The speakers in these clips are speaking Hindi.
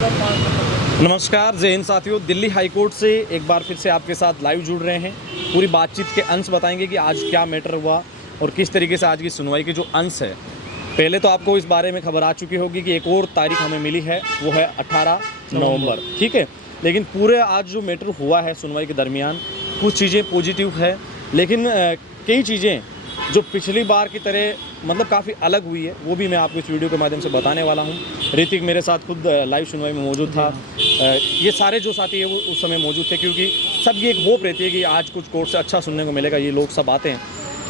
नमस्कार जय हिंद साथियों, दिल्ली हाई कोर्ट से एक बार फिर से आपके साथ लाइव जुड़ रहे हैं। पूरी बातचीत के अंश बताएंगे कि आज क्या मैटर हुआ और किस तरीके से आज की सुनवाई की जो अंश है। पहले तो आपको इस बारे में खबर आ चुकी होगी कि एक और तारीख हमें मिली है, वो है 18 नवंबर, ठीक है। लेकिन पूरे आज जो मैटर हुआ है सुनवाई के दरमियान, कुछ चीज़ें पॉजिटिव है, लेकिन कई चीज़ें जो पिछली बार की तरह मतलब काफ़ी अलग हुई है, वो भी मैं आपको इस वीडियो के माध्यम से बताने वाला हूँ। ऋतिक मेरे साथ खुद लाइव सुनवाई में मौजूद था। ये सारे जो साथी है वो उस समय मौजूद थे, क्योंकि सबकी एक होप रहती है कि आज कुछ कोर्ट से अच्छा सुनने को मिलेगा, ये लोग सब आते हैं।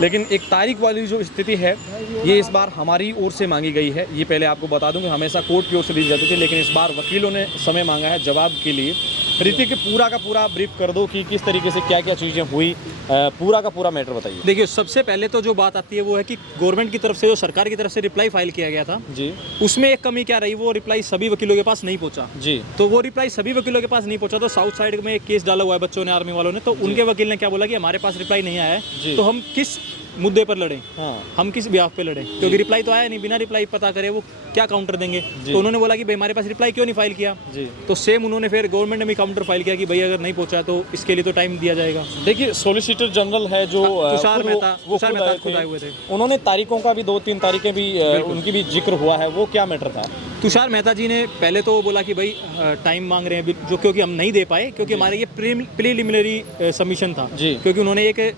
लेकिन एक तारीख वाली जो स्थिति है ये इस बार हमारी ओर से मांगी गई है। ये पहले आपको बता दूं कि हमेशा कोर्ट की ओर से दी जाती थी, लेकिन इस बार वकीलों ने समय मांगा है जवाब के लिए। ऋतिक पूरा का पूरा ब्रीफ कर दो कि किस तरीके से क्या क्या चीज़ें हुई, पूरा का पूरा मैटर बताइए। देखिए, सबसे पहले तो जो बात आती है वो है कि गवर्नमेंट की तरफ से, जो सरकार की तरफ से रिप्लाई फाइल किया गया था जी, उसमें एक कमी क्या रही, वो रिप्लाई सभी वकीलों के पास नहीं पहुंचा। जी, तो वो रिप्लाई सभी वकीलों के पास नहीं पहुंचा, तो साउथ साइड में एक केस डाला हुआ है बच्चों ने, आर्मी वालों ने, तो उनके वकील ने क्या बोला कि हमारे पास रिप्लाई नहीं आया है, तो हम किस मुद्दे पर लड़ें, हाँ, हम किस ब्याह पे लड़ें, क्योंकि रिप्लाई तो आया नहीं, बिना रिप्लाई पता करे वो क्या काउंटर देंगे। तो उन्होंने बोला कि भाई हमारे पास रिप्लाई क्यों नहीं फाइल किया। जी। तो सेम उन्होंने फिर गवर्नमेंट ने भी काउंटर फाइल किया कि भाई अगर नहीं पहुंचा तो इसके लिए तो टाइम दिया जाएगा। देखिए, सॉलिसिटर जनरल है जो तुषार मेहता खुद आए हुए थे, उन्होंने तारीखों का भी 2-3 तारीखें भी उनकी भी जिक्र हुआ है। वो क्या मैटर था? तुषार मेहता जी ने पहले तो बोला कि भाई टाइम मांग रहे हैं, जो क्योंकि हम नहीं दे पाए, क्योंकि हमारे ये प्रीलिमिनरी सबमिशन था, जी, क्योंकि उन्होंने एक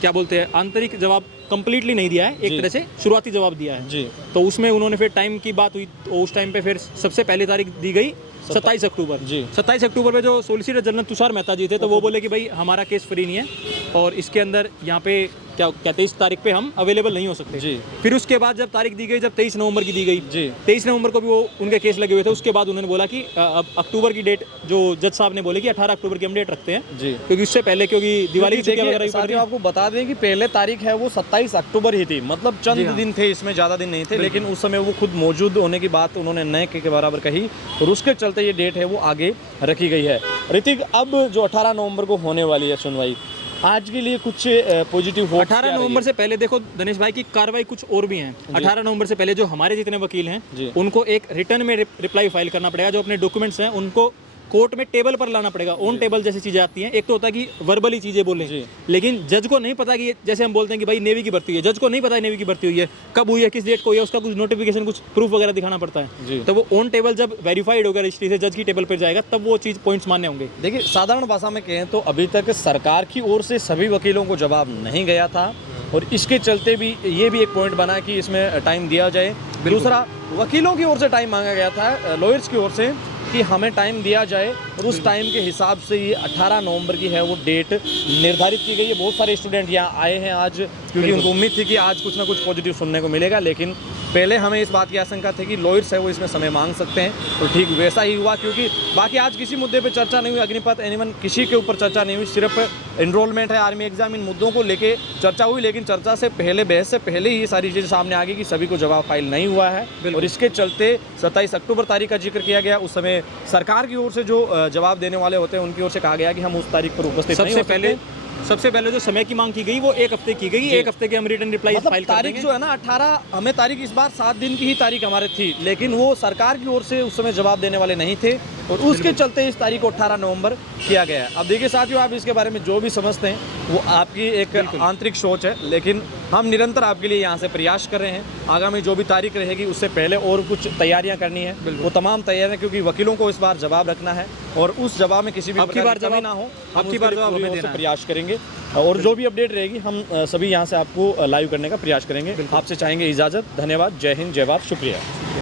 क्या बोलते हैं आंतरिक जवाब कंप्लीटली नहीं दिया है, एक तरह से शुरुआती जवाब दिया है जी। तो उसमें उन्होंने फिर टाइम की बात हुई, तो उस टाइम पे फिर सबसे पहली तारीख दी गई 27 अक्टूबर। जी। 27 अक्टूबर पे जो सोलिसिटर जनरल तुषार मेहता जी थे, तो वो बोले कि भाई हमारा केस फ्री नहीं है और इसके अंदर यहाँ पे क्या कहते हैं, इस तारीख पे हम अवेलेबल नहीं हो सकते। जी। फिर उसके बाद जब तारीख दी गई, जब 23 नवंबर की दी गई, जी। 23 नवंबर को भी वो उनके केस लगे हुए थे। उसके बाद उन्होंने बोला कि अब अक्टूबर की डेट, जो जज साहब ने बोले कि 18 अक्टूबर की हम डेट रखते हैं, जी, क्योंकि उससे पहले, क्योंकि दिवाली की छुट्टियां वगैरह भी पड़ रही साथियों हैं। आपको बता दें कि पहले तारीख है वो 27 अक्टूबर ही थी, मतलब चंद दिन थे, इसमें ज़्यादा दिन नहीं थे, लेकिन उस समय वो खुद मौजूद होने की बात उन्होंने नए के बराबर कही और उसके चलते ये डेट है वो आगे रखी गई है। ऋतिक, अब जो 18 नवंबर को होने वाली है सुनवाई, आज के लिए कुछ पॉजिटिव हो? 18 नवंबर से पहले देखो दिनेश भाई की कार्रवाई कुछ और भी हैं। 18 नवंबर से पहले जो हमारे जितने वकील हैं उनको एक रिटर्न में रिप्लाई फाइल करना पड़ेगा, जो अपने डॉक्यूमेंट्स हैं उनको कोर्ट में टेबल पर लाना पड़ेगा। ऑन टेबल जैसी चीज़ें आती हैं, एक तो होता है कि वर्बली चीज़ें बोलें, लेकिन जज को नहीं पता कि जैसे हम बोलते हैं कि भाई नेवी की भर्ती हुई है, जज को नहीं पता है नेवी की भर्ती हुई है, कब हुई है, किस डेट को हुई है, उसका कुछ नोटिफिकेशन, कुछ प्रूफ वगैरह दिखाना पड़ता है। तो वो ऑन टेबल जब वेरीफाइड होगा रजिस्ट्री से, जज की टेबल पर जाएगा, तब वो चीज़ पॉइंट्स मान्य होंगे। देखिए, साधारण भाषा में कहें तो अभी तक सरकार की ओर से सभी वकीलों को जवाब नहीं गया था और इसके चलते भी ये भी एक पॉइंट बना कि इसमें टाइम दिया जाए। दूसरा, वकीलों की ओर से टाइम मांगा गया था, लॉयर्स की ओर से, कि हमें टाइम दिया जाए और उस टाइम के हिसाब से ये 18 नवंबर की है वो डेट निर्धारित की गई है। बहुत सारे स्टूडेंट यहाँ आए हैं आज, क्योंकि उनको उम्मीद थी कि आज कुछ ना कुछ पॉजिटिव सुनने को मिलेगा, लेकिन पहले हमें इस बात की आशंका थी कि लॉयर्स है वो इसमें समय मांग सकते हैं, तो ठीक वैसा ही हुआ। क्योंकि बाकी आज किसी मुद्दे पे चर्चा नहीं हुई, अग्निपथ एनिवन किसी के ऊपर चर्चा नहीं हुई, सिर्फ एनरोलमेंट है, आर्मी एग्जाम, इन मुद्दों को लेके चर्चा हुई। लेकिन चर्चा से पहले, बहस से पहले ही ये सारी चीज़ें सामने आ गई कि सभी को जवाब फाइल नहीं हुआ है और इसके चलते 27 अक्टूबर तारीख का जिक्र किया गया। उस समय सरकार की ओर से जो जवाब देने वाले होते हैं उनकी ओर से कहा गया कि हम उस तारीख पर उपस्थित नहीं हो सकते। सबसे पहले जो समय की मांग की गई वो 1 हफ्ते की गई, 1 हफ्ते के हम रिटर्न रिप्लाई फाइल कर तारीख देंगे। जो है ना 18, हमें तारीख इस बार 7 दिन की ही तारीख हमारे थी, लेकिन वो सरकार की ओर से उस समय जवाब देने वाले नहीं थे और उसके चलते इस तारीख को 18 नवंबर किया गया है। अब देखिए साथियों, आप इसके बारे में जो भी समझते हैं वो आपकी एक आंतरिक सोच है, लेकिन हम निरंतर आपके लिए यहाँ से प्रयास कर रहे हैं। आगामी जो भी तारीख रहेगी उससे पहले और कुछ तैयारियां करनी है, वो तमाम तैयारियां, क्योंकि वकीलों को इस बार जवाब रखना है और उस जवाब में किसी भी प्रकार की कमी ना हो, आपकी बार जवाब हमें देना है। प्रयास करेंगे और जो भी अपडेट रहेगी हम सभी यहाँ से आपको लाइव करने का प्रयास करेंगे। आपसे चाहेंगे इजाज़त। धन्यवाद। जय हिंद, जय भारत, शुक्रिया।